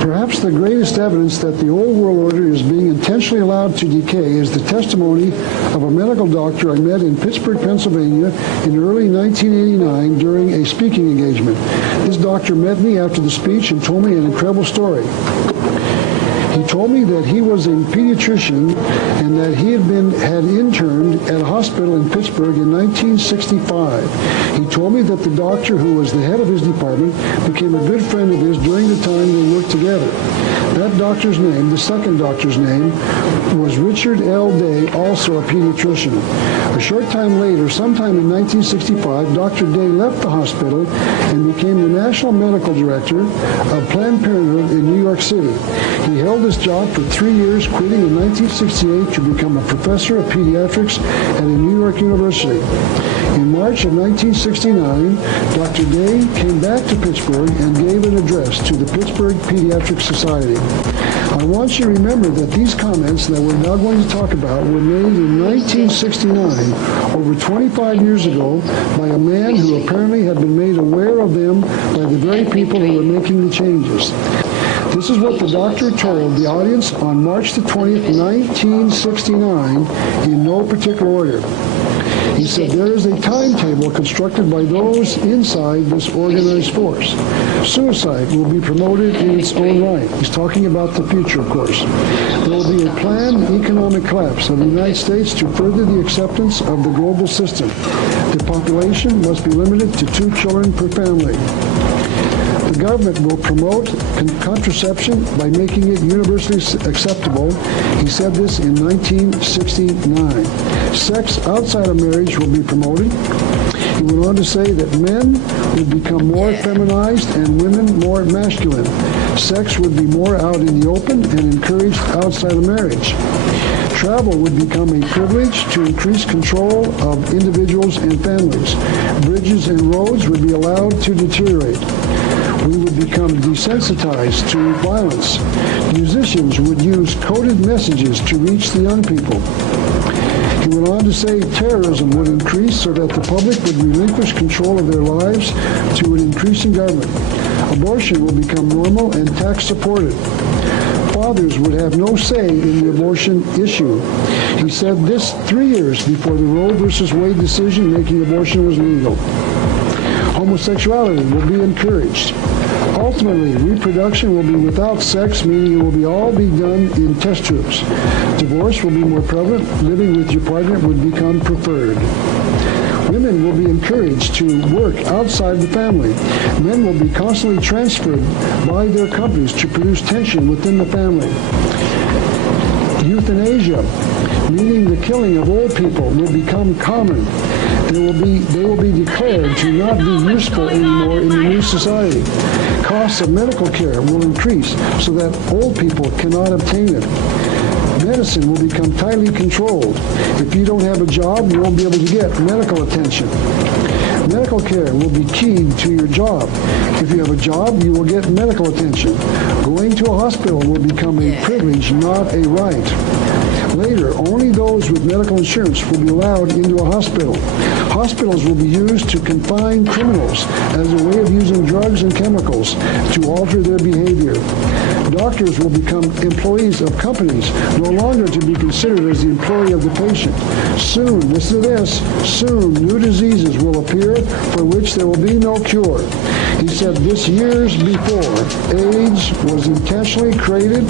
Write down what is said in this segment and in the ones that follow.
Perhaps the greatest evidence that the old world order is being intentionally allowed to decay is the testimony of a medical doctor I met in Pittsburgh, Pennsylvania in early 1989 during a speaking engagement. This doctor met me after the speech and told me an incredible story. He told me that he was a pediatrician and that he had interned at a hospital in Pittsburgh in 1965. He told me that the doctor who was the head of his department became a good friend of his during the time they worked together. That doctor's name, the second doctor's name, was Richard L. Day, also a pediatrician. A short time later, sometime in 1965, Dr. Day left the hospital and became the national medical director of Planned Parenthood in New York City. He held this job for 3 years, quitting in 1968 to become a professor of pediatrics at a New York university. In March of 1969, Dr. Day came back to Pittsburgh and gave an address to the Pittsburgh Pediatric Society. I want you to remember that these comments that we're now going to talk about were made in 1969, over 25 years ago, by a man who apparently had been made aware of them by the very people who were making the changes. This is what the doctor told the audience on March the 20th, 1969, in no particular order. He said, there is a timetable constructed by those inside this organized force. Suicide will be promoted in its own right. He's talking about the future, of course. There will be a planned economic collapse of the United States to further the acceptance of the global system. The population must be limited to 2 children per family. The government will promote contraception by making it universally acceptable. He said this in 1969. Sex outside of marriage will be promoted. He went on to say that men would become more feminized and women more masculine. Sex would be more out in the open and encouraged outside of marriage. Travel would become a privilege to increase control of individuals and families. Bridges and roads would be allowed to deteriorate. We would become desensitized to violence. Musicians would use coded messages to reach the young people. He went on to say terrorism would increase so that the public would relinquish control of their lives to an increasing government. Abortion will become normal and tax-supported. Fathers would have no say in the abortion issue. He said this 3 years before the Roe versus Wade decision making abortion was legal. Homosexuality will be encouraged. Ultimately, reproduction will be without sex, meaning it will all be done in test tubes. Divorce will be more prevalent. Living with your partner would become preferred. Women will be encouraged to work outside the family. Men will be constantly transferred by their companies to produce tension within the family. Euthanasia, meaning the killing of old people, will become common. They will be declared to not be useful anymore in the new society. Costs of medical care will increase so that old people cannot obtain it. Medicine will become tightly controlled. If you don't have a job, you won't be able to get medical attention. Medical care will be keyed to your job. If you have a job, you will get medical attention. Going to a hospital will become a privilege, not a right. Later, only those with medical insurance will be allowed into a hospital. Hospitals will be used to confine criminals as a way of using drugs and chemicals to alter their behavior. Doctors will become employees of companies, no longer to be considered as the employee of the patient. Soon, listen to this, soon new diseases will appear for which there will be no cure. He said this years before, AIDS was intentionally created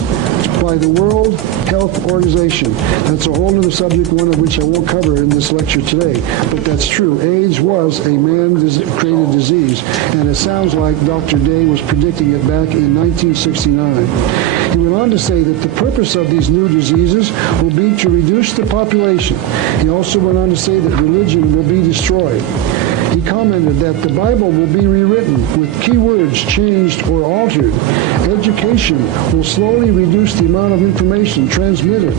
by the World Health Organization. That's a whole other subject, one of which I won't cover in this lecture today, but that's true. AIDS was a man-created disease, and it sounds like Dr. Day was predicting it back in 1969. He went on to say that the purpose of these new diseases will be to reduce the population. He also went on to say that religion will be destroyed. He commented that the Bible will be rewritten with key words changed or altered. Education will slowly reduce the amount of information transmitted.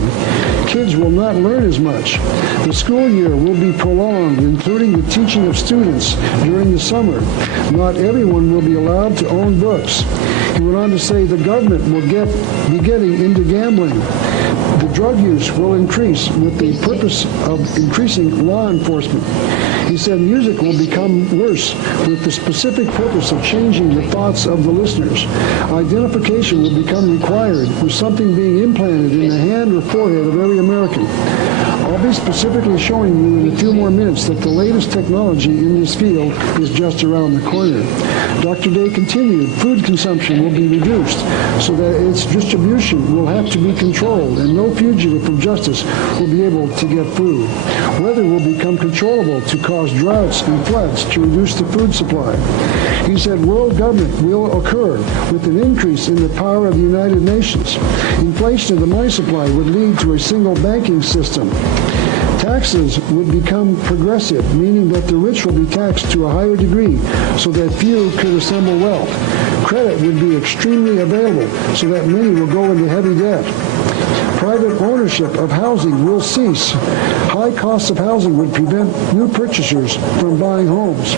Kids will not learn as much. The school year will be prolonged, including the teaching of students during the summer. Not everyone will be allowed to own books. He went on to say the government will be getting into gambling. The drug use will increase with the purpose of increasing law enforcement. He said music will become worse with the specific purpose of changing the thoughts of the listeners. Identification will become required, with something being implanted in the hand or forehead of every American. I'll be specifically showing you in a few more minutes that the latest technology in this field is just around the corner. Dr. Day continued, food consumption will be reduced so that its distribution will have to be controlled, and no fugitive from justice will be able to get food. Weather will become controllable to cause droughts and floods to reduce the food supply. He said world government will occur with an increase in the power of the United Nations. Inflation of the money supply would lead to a single banking system. Taxes would become progressive, meaning that the rich will be taxed to a higher degree so that few could assemble wealth. Credit would be extremely available so that many will go into heavy debt. Private ownership of housing will cease. High costs of housing would prevent new purchasers from buying homes.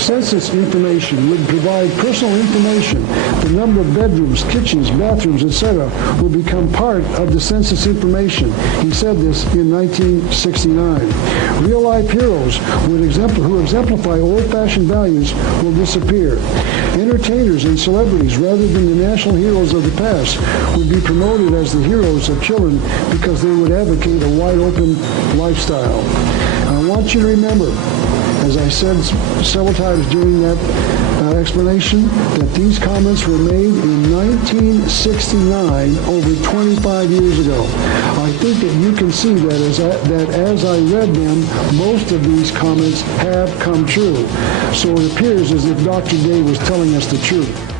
Census information would provide personal information. The number of bedrooms, kitchens, bathrooms, etc. will become part of the census information. He said this in 1969. Real-life heroes who exemplify old-fashioned values will disappear. Entertainers and celebrities, rather than the national heroes of the past, would be promoted as the heroes of children because they would advocate a wide-open lifestyle. And I want you to remember, as I said several times during that explanation, that these comments were made in 1969, over 25 years ago. I think that you can see that as I read them, most of these comments have come true. So it appears as if Dr. Day was telling us the truth.